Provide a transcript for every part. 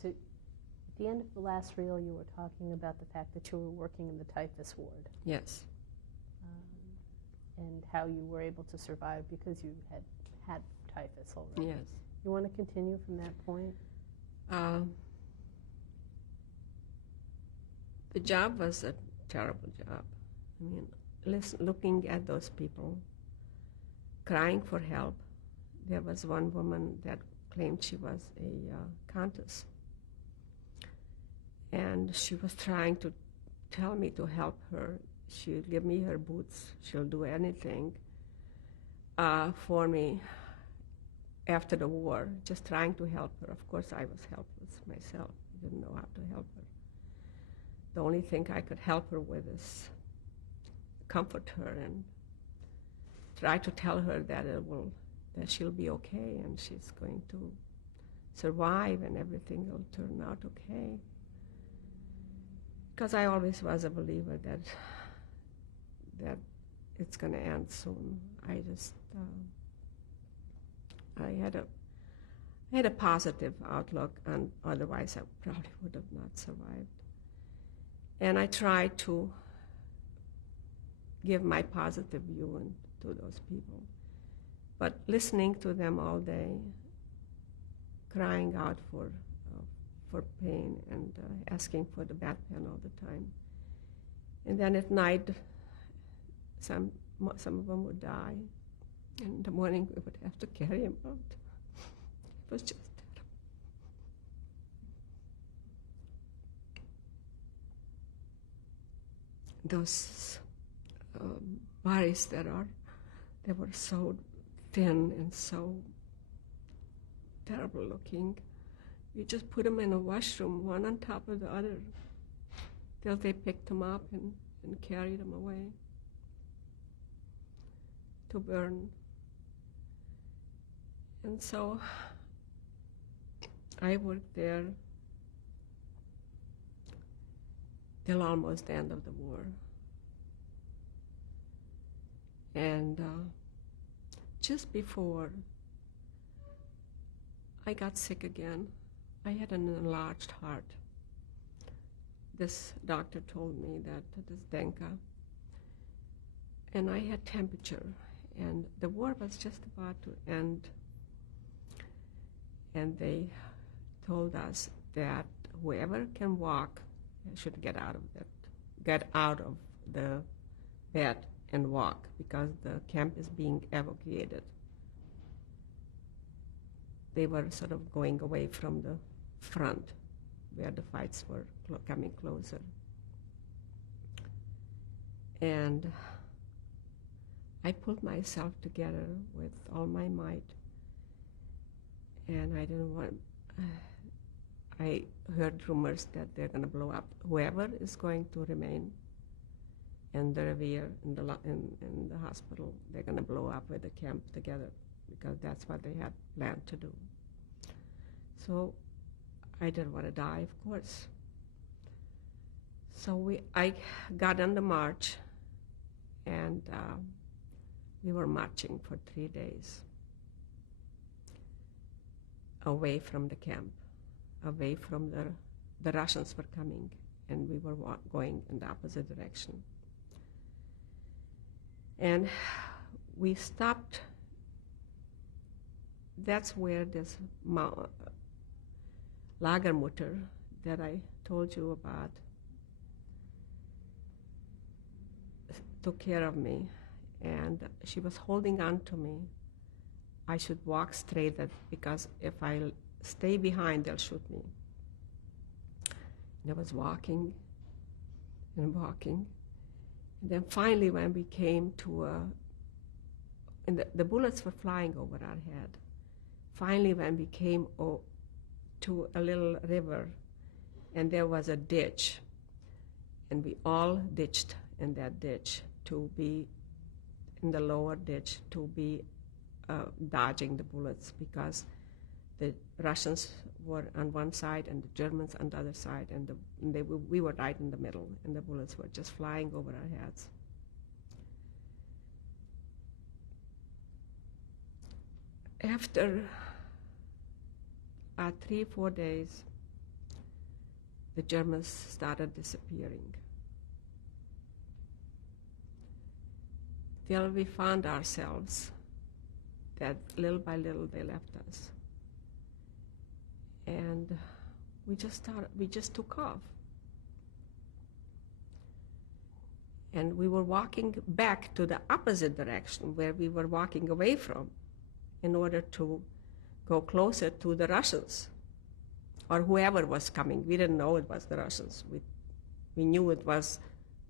So at the end of the last reel, you were talking about the fact that you were working in the typhus ward. Yes. And how you were able to survive because you had had typhus already. Yes. You want to continue from that point? The job was a terrible job. I mean, looking at those people crying for help. There was one woman that claimed she was a countess, and she was trying to tell me to help her. She'll give me her boots. She'll do anything for me after the war, just trying to help her. Of course, I was helpless myself. I didn't know how to help her. The only thing I could help her with is comfort her and try to tell her that that she'll be okay and she's going to survive and everything will turn out okay. Because I always was a believer that it's going to end soon. I just I had a positive outlook, and otherwise I probably would have not survived. And I tried to give my positive view to those people. But listening to them all day, crying out for pain and asking for the bath pen all the time. And then at night, some of them would die. And in the morning, we would have to carry them out. It was just terrible. Those bodies they were so thin and so terrible looking. You just put them in a washroom, one on top of the other, till they picked them up and carried them away to burn. And so I worked there till almost the end of the war. And just before I got sick again, I had an enlarged heart. This doctor told me that this dengue, and I had temperature, and the war was just about to end, and they told us that whoever can walk should get out of the bed and walk, because the camp is being evacuated. They were sort of going away from the front where the fights were coming closer. And I pulled myself together with all my might, and I heard rumors that they're going to blow up. Whoever is going to remain in the Revere, in the hospital, they're going to blow up with the camp together, because that's what they had planned to do. So I didn't want to die, of course. So I got on the march, and we were marching for 3 days away from the camp, away from the Russians were coming, and we were going in the opposite direction. And we stopped. That's where this Lagermutter that I told you about took care of me, and she was holding on to me. I should walk straight, because if I stay behind, they'll shoot me. And I was walking and walking. And then finally, when we came to and the bullets were flying over our head. Finally, when we came to a little river, and there was a ditch, and we all ditched in that ditch to be in the lower ditch to be dodging the bullets, because the Russians were on one side and the Germans on the other side, and we were right in the middle, and the bullets were just flying over our heads. After 3-4 days, the Germans started disappearing. Till we found ourselves that little by little they left us. And we just took off. And we were walking back to the opposite direction where we were walking away from in order to go closer to the Russians or whoever was coming. We didn't know it was the Russians. We knew it was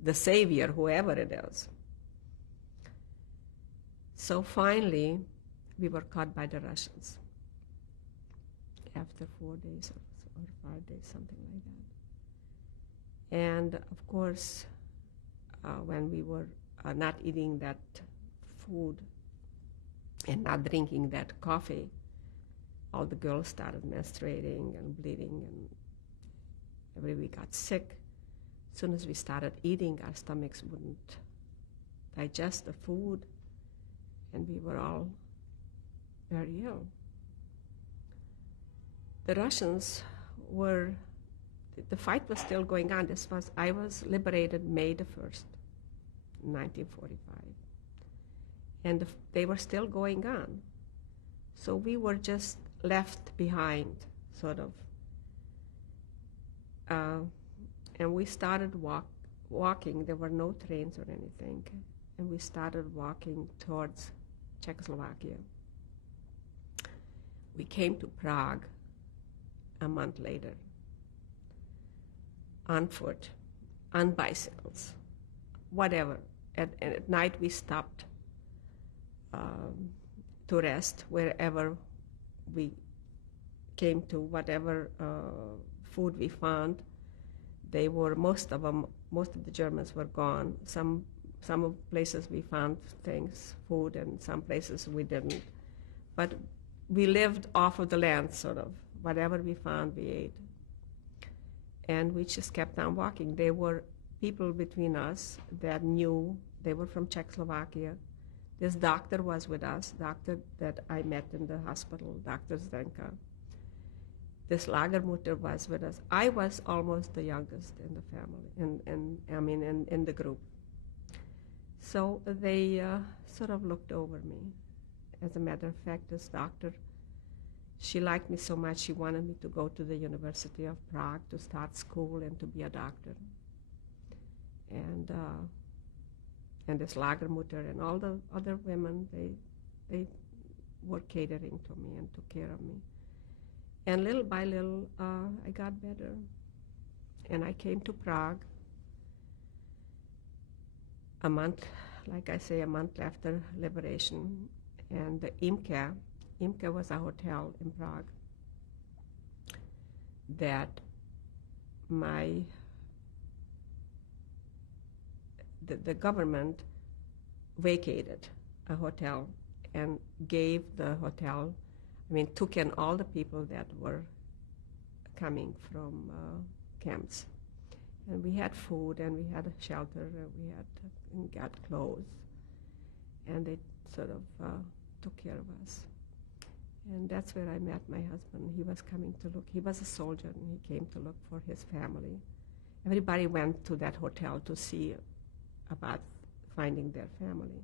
the savior, whoever it is. So finally, we were caught by the Russians after 4 days or 5 days, something like that. And of course, when we were not eating that food and not drinking that coffee, all the girls started menstruating and bleeding, and everybody got sick. As soon as we started eating, our stomachs wouldn't digest the food, and we were all very ill. The Russians were, the fight was still going on. I was liberated May the 1st, 1945. And they were still going on. So we were just left behind, sort of. And we started walking. There were no trains or anything. And we started walking towards Czechoslovakia. We came to Prague a month later, on foot, on bicycles, whatever. And at night we stopped to rest wherever we came to, whatever food we found. They were, most of the Germans were gone. Some of places we found things, food, and some places we didn't. But we lived off of the land, sort of. Whatever we found, we ate. And we just kept on walking. There were people between us that knew. They were from Czechoslovakia. This doctor was with us, doctor that I met in the hospital, Dr. Zdenka. This Lagermutter was with us. I was almost the youngest in the family, in the group. So they sort of looked over me. As a matter of fact, this doctor, she liked me so much, she wanted me to go to the University of Prague to start school and to be a doctor. And this Lagermutter and all the other women, they were catering to me and took care of me. And little by little, I got better. And I came to Prague a month after liberation. And the Imke was a hotel in Prague that the government vacated a hotel and gave the hotel, took in all the people that were coming from camps. And we had food, and we had a shelter, and we got clothes. And they sort of took care of us. And that's where I met my husband. He was coming to look. He was a soldier, and he came to look for his family. Everybody went to that hotel to see about finding their family.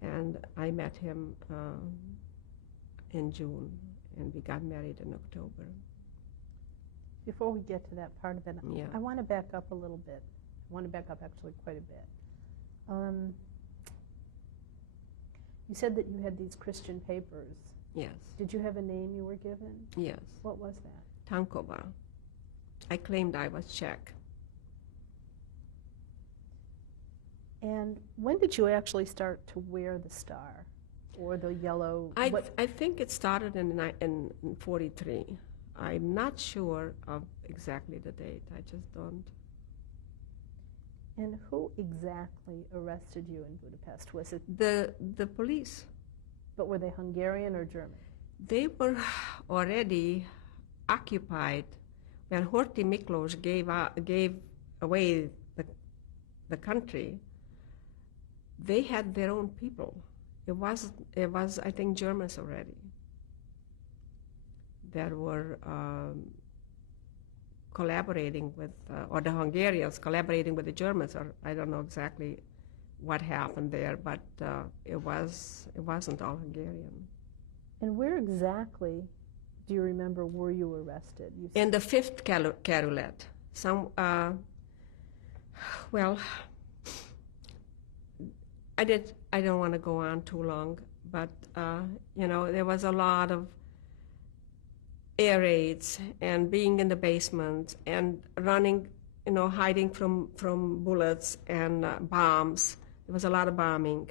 And I met him in June, and we got married in October. Before we get to that part of it, Yeah. I want to back up a little bit. I want to back up actually quite a bit. You said that you had these Christian papers. Yes. Did you have a name you were given? Yes. What was that? Tankova. I claimed I was Czech. And when did you actually start to wear the star or the yellow? I think it started in 43. I'm not sure of exactly the date. I just don't. And who exactly arrested you in Budapest? Was it the police? But were they Hungarian or German? They were already occupied when Horthy Miklós gave away the country. They had their own people. It was I think Germans already that were collaborating with, or the Hungarians collaborating with the Germans, or I don't know exactly what happened there, but it wasn't all Hungarian. And where exactly do you remember were you arrested? In the 5th Carulet. Well, I don't want to go on too long, but there was a lot of air raids and being in the basement and running, hiding from bullets and bombs. There was a lot of bombing.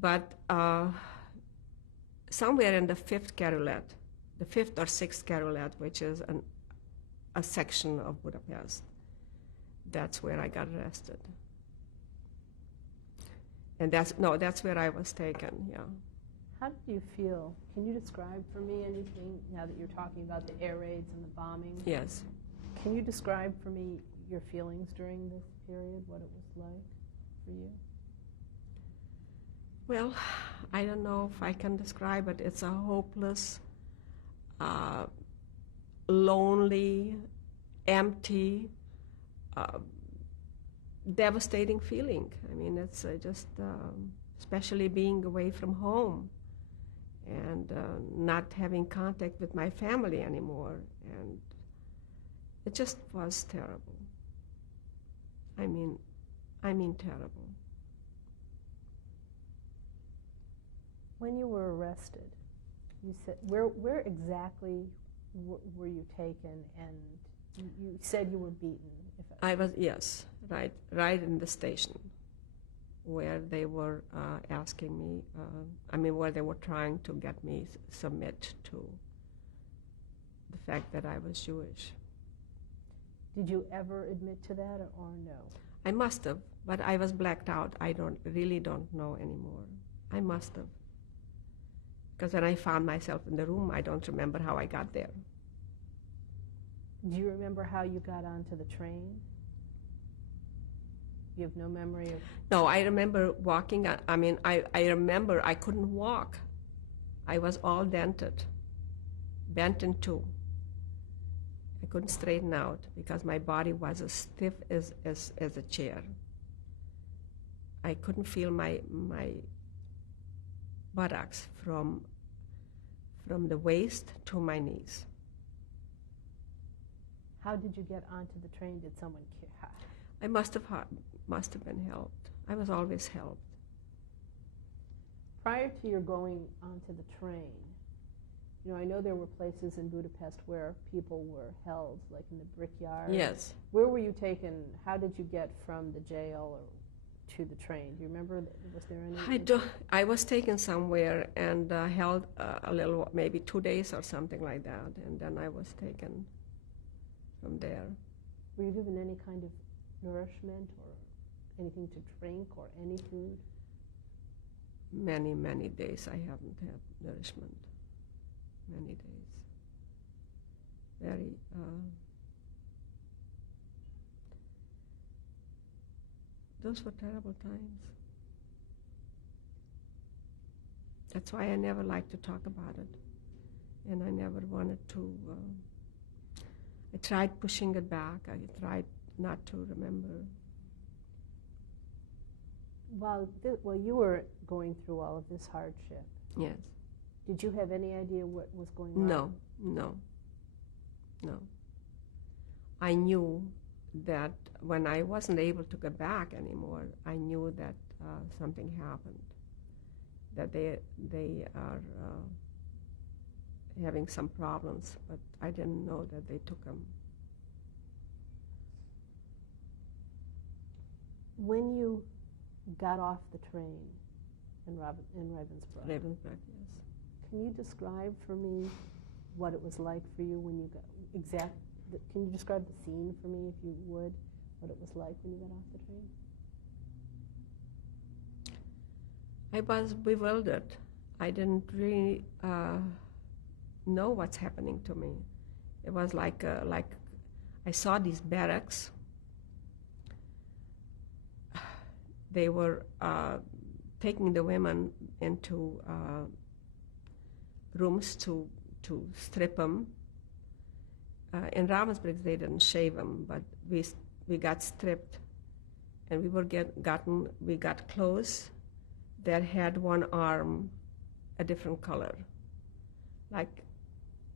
But somewhere in the 5th Carulet, the 5th or 6th Carulet, which is a section of Budapest, that's where I got arrested. And that's where I was taken, yeah. How did you feel? Can you describe for me anything, now that you're talking about the air raids and the bombing? Yes. Can you describe for me your feelings during this period, what it was like for you? Well, I don't know if I can describe it. It's a hopeless, lonely, empty, devastating feeling. I mean, it's just, especially being away from home and not having contact with my family anymore. And it just was terrible. I mean terrible. When you were arrested, you said, where exactly were you taken? And you said you were beaten. I was, yes, right in the station where they were asking me, where they were trying to get me submit to the fact that I was Jewish. Did you ever admit to that or no? I must have, but I was blacked out. I really don't know anymore. I must have. Because when I found myself in the room, I don't remember how I got there. Do you remember how you got onto the train? You have no memory of... No, I remember walking. I remember I couldn't walk. I was all bent in two. I couldn't straighten out because my body was as stiff as a chair. I couldn't feel my buttocks from the waist to my knees. How did you get onto the train? Did someone care? I must have been helped. I was always helped. Prior to your going onto the train, I know there were places in Budapest where people were held, like in the Brickyard. Yes. Where were you taken? How did you get from the jail to the train? Do you remember? Was there any? I was taken somewhere and held a little, maybe 2 days or something like that, and then I was taken from there. Were you given any kind of nourishment or anything to drink or any food? Many, many days I haven't had nourishment. Many days. Very, those were terrible times. That's why I never liked to talk about it. And I never wanted to, I tried pushing it back. I tried not to remember. While you were going through all of this hardship, yes. Did you have any idea what was going on? No. I knew that when I wasn't able to go back anymore, I knew that something happened, that they are having some problems, but I didn't know that they took them. When you got off the train in Ravensbrück, Yes. Can you describe for me what it was like for you when you got can you describe the scene for me, if you would, what it was like when you got off the train? I was bewildered. I didn't really know what's happening to me. It was like I saw these barracks. They were taking the women into rooms to strip them. in Ravensbrück they didn't shave them, but we got stripped, and we got clothes that had one arm a different color, like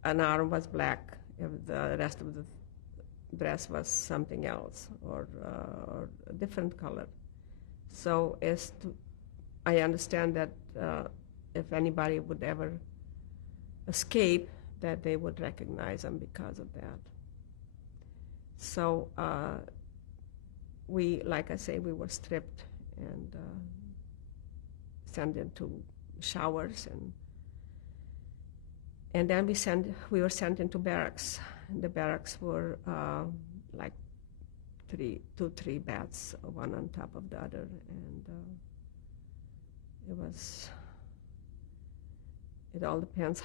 an arm was black, if the rest of the dress was something else, or a different color. So I understand that if anybody would ever escape, that they would recognize them because of that. So like I say, we were stripped and sent into showers, and then we were sent into barracks. And the barracks were like two, three beds, one on top of the other, and it all depends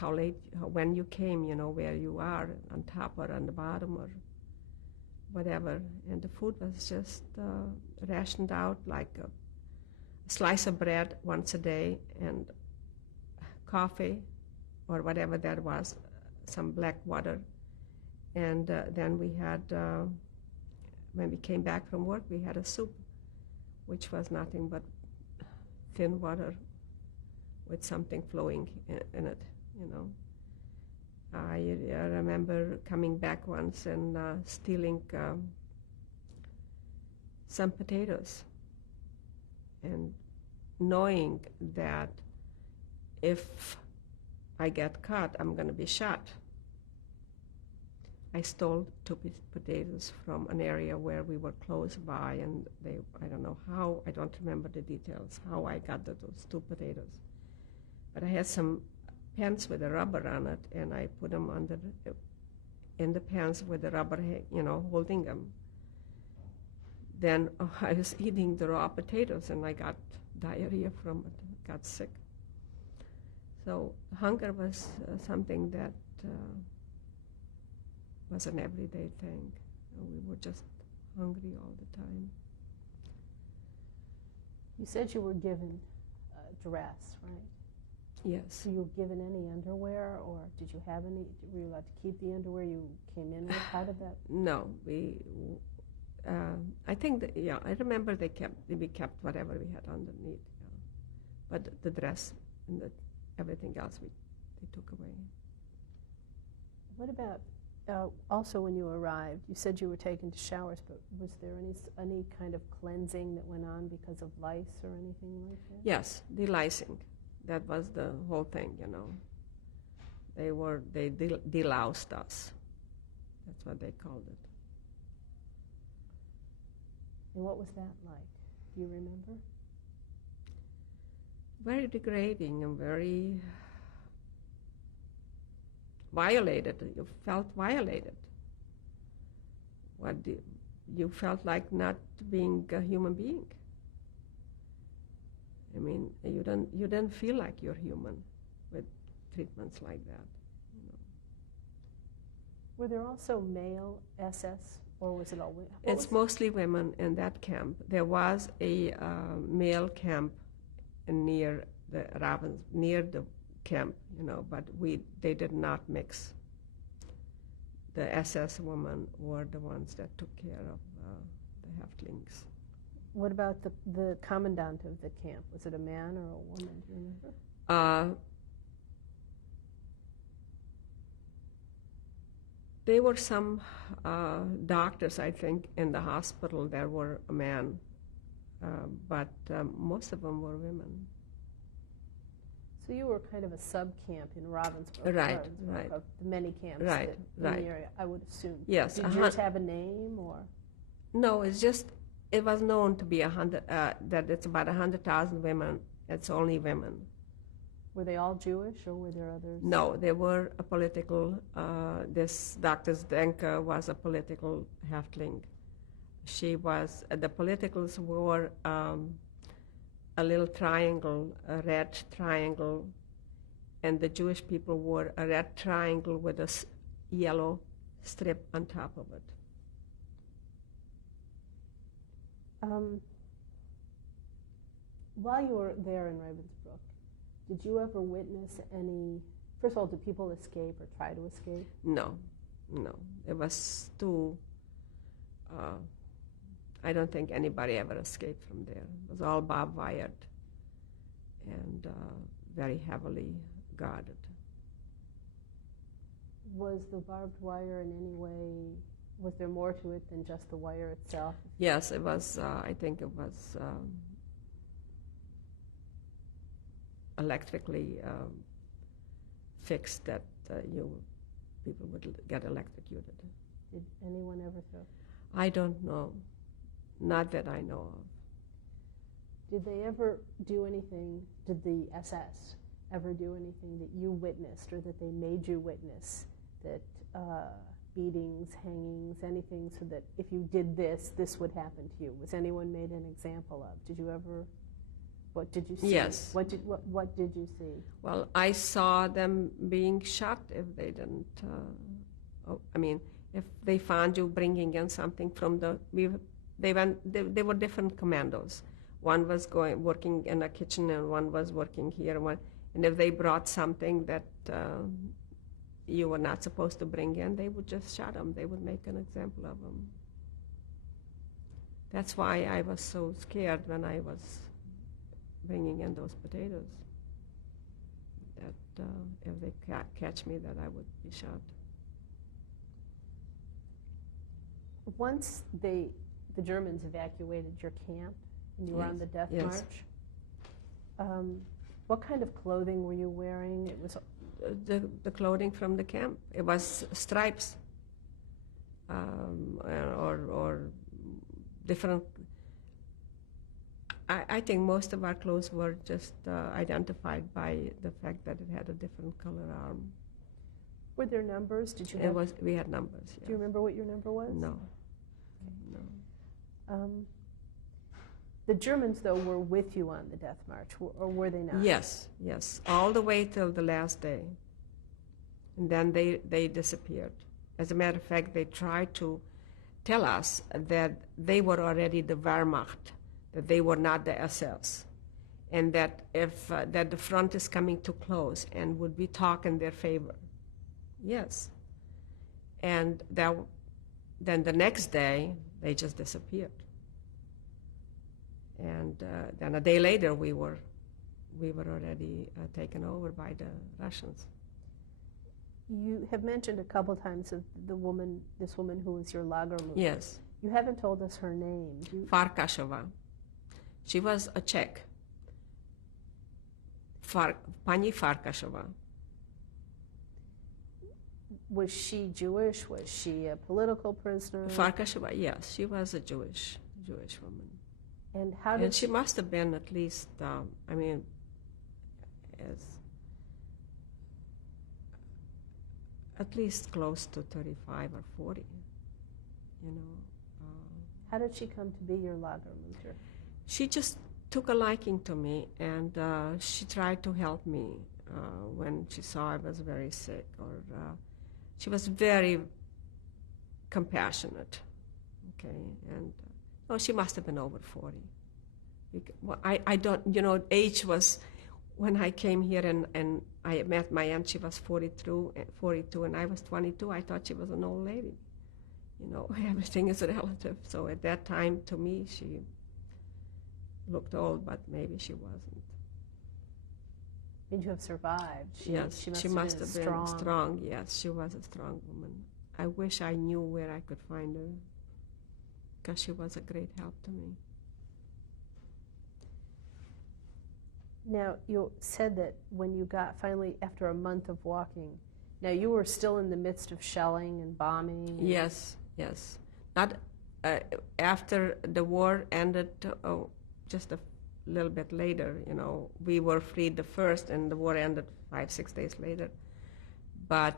when you came, where you are, on top or on the bottom or whatever. And the food was just rationed out, like a slice of bread once a day and coffee or whatever that was, some black water. And then we had, when we came back from work, we had a soup, which was nothing but thin water with something flowing in it, I remember coming back once and stealing some potatoes and knowing that if I get caught, I'm going to be shot. I stole 2 potatoes from an area where we were close by, and I don't know how, I don't remember the details, how I got those 2 potatoes. But I had some pants with a rubber on it, and I put them in the pants with the rubber, holding them. Then I was eating the raw potatoes, and I got diarrhea from it, got sick. So hunger was something that was an everyday thing. We were just hungry all the time. You said you were given a dress, right? Yes. Were you given any underwear, or did you have any? Were you allowed to keep the underwear you came in with? How did that? No, I think that, I remember we kept whatever we had underneath, but the dress and everything else they took away. What about also when you arrived? You said you were taken to showers, but was there any kind of cleansing that went on because of lice or anything like that? Yes, delicing. That was the whole thing, They deloused us. That's what they called it. And what was that like? Do you remember? Very degrading and very violated. You felt violated. You felt like not being a human being. I mean, you don't feel like you're human with treatments like that. Were there also male SS, or was it all women? It's mostly women in that camp. There was a male camp near the camp, but they did not mix. The SS women were the ones that took care of the Häftlings. What about the commandant of the camp? Was it a man or a woman? Do you remember? There were some doctors, I think, in the hospital. There were a man, but most of them were women. So you were kind of a sub-camp in Ravensbrück, right. Of the many camps in the area, I would assume. Yes. Did yours have a name, or? No, it was known to be that it's about 100,000 women. It's only women. Were they all Jewish, or were there others? No, they were a political, this Dr. Zdenka was a political Häftling. She was, the politicals wore a little triangle, a red triangle, and the Jewish people wore a red triangle with a yellow strip on top of it. While you were there in Ravensbrück, did you ever witness any, first of all, did people escape or try to escape? No, No. It was too, I don't think anybody ever escaped from there. It was all barbed wired and very heavily guarded. Was the barbed wire in any way, was there more to it than just the wire itself? Yes, it was, I think it was electrically fixed that people would get electrocuted. Did anyone ever throw? I don't know. Not that I know of. Did they ever do anything, did the SS ever do anything that you witnessed or that they made you witness? That beatings, hangings, anything, so that if you did this, this would happen to you? Was anyone made an example of? Did you ever, what did you see? Yes. What did you see? Well, I saw them being shot if they didn't, if they found you bringing in something from they were different commandos. One was working in a kitchen and one was working here. And if they brought something that you were not supposed to bring in, they would just shot them. They would make an example of them. That's why I was so scared when I was bringing in those potatoes, that if they catch me, that I would be shot. Once the Germans evacuated your camp and you were on the death march, what kind of clothing were you wearing? It was the clothing from the camp. It was stripes or different. I think most of our clothes were just identified by the fact that it had a different color arm. Were there numbers? Did you? We had numbers. Yes. Do you remember what your number was? No. No. The Germans, though, were with you on the death march, or were they not? Yes, all the way till the last day. And then they disappeared. As a matter of fact, they tried to tell us that they were already the Wehrmacht, that they were not the SS, and that if that the front is coming too close and would we talk in their favor. Yes. And then the next day, they just disappeared. And then a day later, we were already taken over by the Russians. You have mentioned a couple times of this woman who was your Lagermutter. Yes. You haven't told us her name. Farkashova. She was a Czech. Pani Farkashova. Was she Jewish? Was she a political prisoner? Farkashova, yes, she was a Jewish woman. And how did she must have been at least, at least close to 35 or 40, How did she come to be your Lagermutter? She just took a liking to me, and she tried to help me when she saw I was very sick, or she was very compassionate, okay, and she must have been over 40. I don't, age was, when I came here and I met my aunt, she was 42, and I was 22, I thought she was an old lady. Everything is relative. So at that time, to me, she looked old, but maybe she wasn't. And you have survived. Yes, she must have been strong. Yes, she was a strong woman. I wish I knew where I could find her, because she was a great help to me. Now, you said that when you got finally, after a month of walking, now you were still in the midst of shelling and bombing? Yes. Not after the war ended, just a little bit later, we were freed the first, and the war ended 5-6 days later. But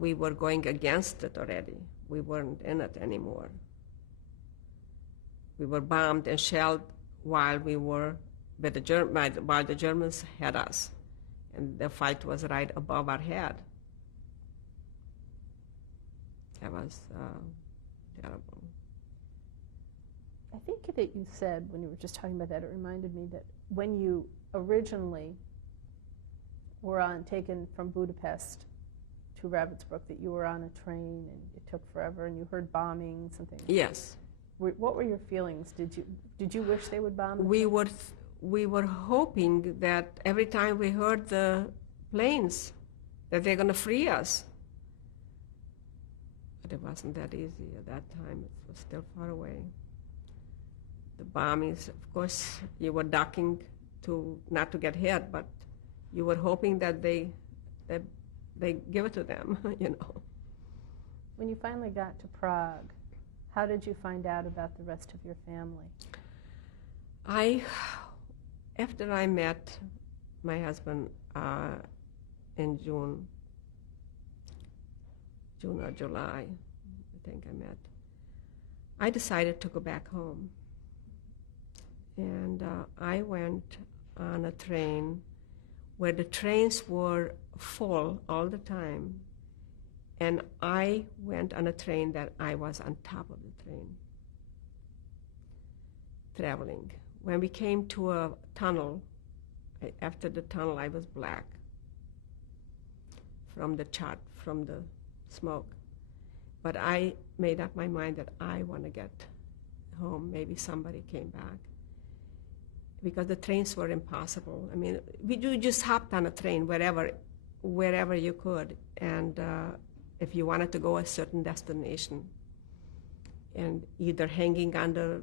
we were going against it already. We weren't in it anymore. We were bombed and shelled while we were while the Germans had us, and the fight was right above our head. That was terrible. I think that you said, when you were just talking about that, it reminded me that when you originally were taken from Budapest to Ravensbrück, that you were on a train and it took forever and you heard bombings and things. Yes. What were your feelings? Did you wish they would bomb? We were hoping that every time we heard the planes, that they're going to free us. But it wasn't that easy at that time. It was still far away. The bombings, of course, you were ducking not to get hit, but you were hoping that they give it to them, you know. When you finally got to Prague, how did you find out about the rest of your family? After I met my husband in June or July, I think I met, I decided to go back home. And I went on a train where the trains were full all the time. And I went on a train that I was on top of the train, traveling. When we came to a tunnel, after the tunnel I was black from the smoke. But I made up my mind that I want to get home. Maybe somebody came back. Because the trains were impossible. I mean, you just hopped on a train wherever you could. And if you wanted to go a certain destination, and either hanging on the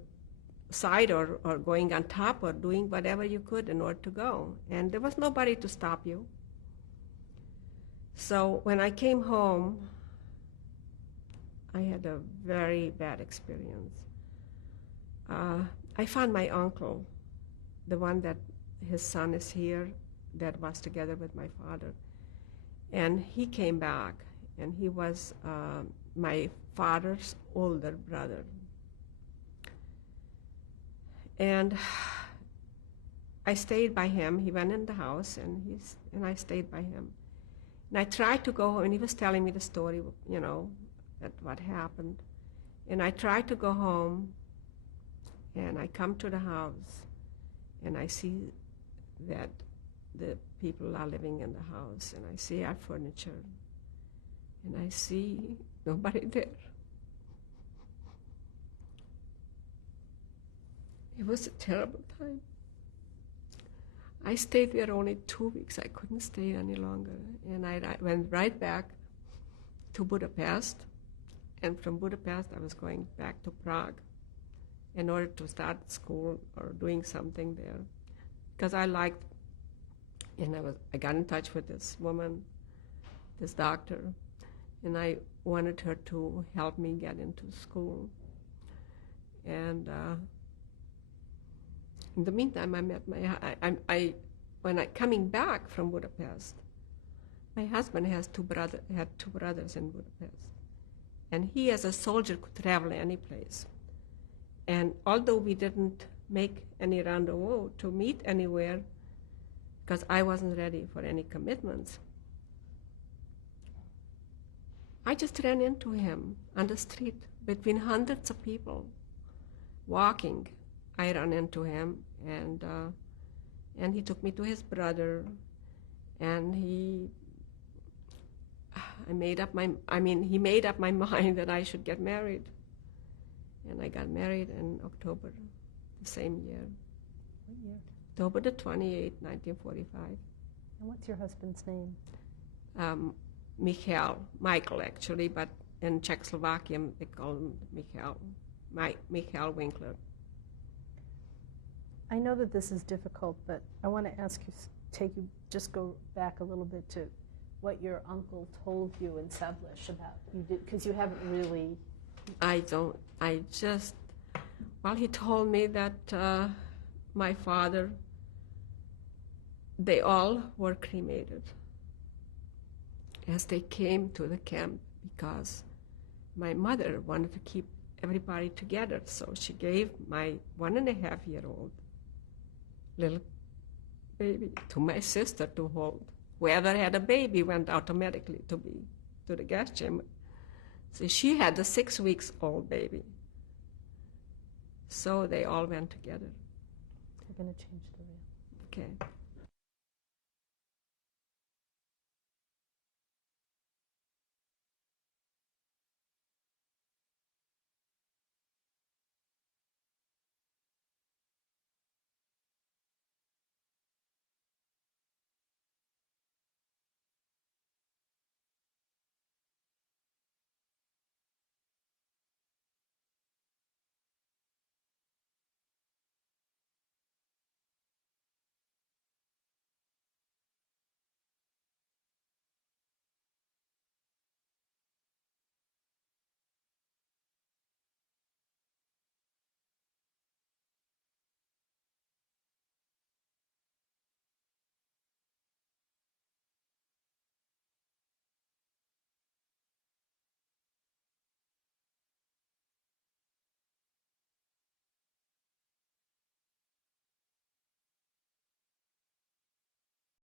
side or going on top or doing whatever you could in order to go. And there was nobody to stop you. So when I came home, I had a very bad experience. I found my uncle, the one that his son is here, that was together with my father. And he came back, and he was my father's older brother. And I stayed by him. He went in the house, and I stayed by him. And I tried to go home, and he was telling me the story, you know, that what happened. And I tried to go home, and I come to the house, and I see that the people are living in the house, and I see our furniture, and I see nobody there. It was a terrible time. I stayed there only 2 weeks. I couldn't stay any longer. And I went right back to Budapest. And from Budapest, I was going back to Prague in order to start school or doing something there. Because I liked, and I got in touch with this woman, this doctor, and I wanted her to help me get into school. And in the meantime, I met when I coming back from Budapest, my husband had two brothers in Budapest. And he, as a soldier, could travel any place. And although we didn't make any rendezvous to meet anywhere, because I wasn't ready for any commitments, I just ran into him on the street between hundreds of people walking. I ran into him, and he took me to his brother, and he made up my mind that I should get married. And I got married in October the same year. What year? October the 28th, 1945. And what's your husband's name? Michael actually, but in Czechoslovakia they call him Michael Winkler. I know that this is difficult, but I want to just go back a little bit to what your uncle told you in Sablish about you did, because you haven't really. He told me that my father, they all were cremated as they came to the camp, because my mother wanted to keep everybody together, so she gave my 1.5-year-old little baby to my sister to hold. Whoever had a baby went automatically to the gas chamber. So she had a 6-week-old baby. So they all went together. We're going to change the reel. Okay.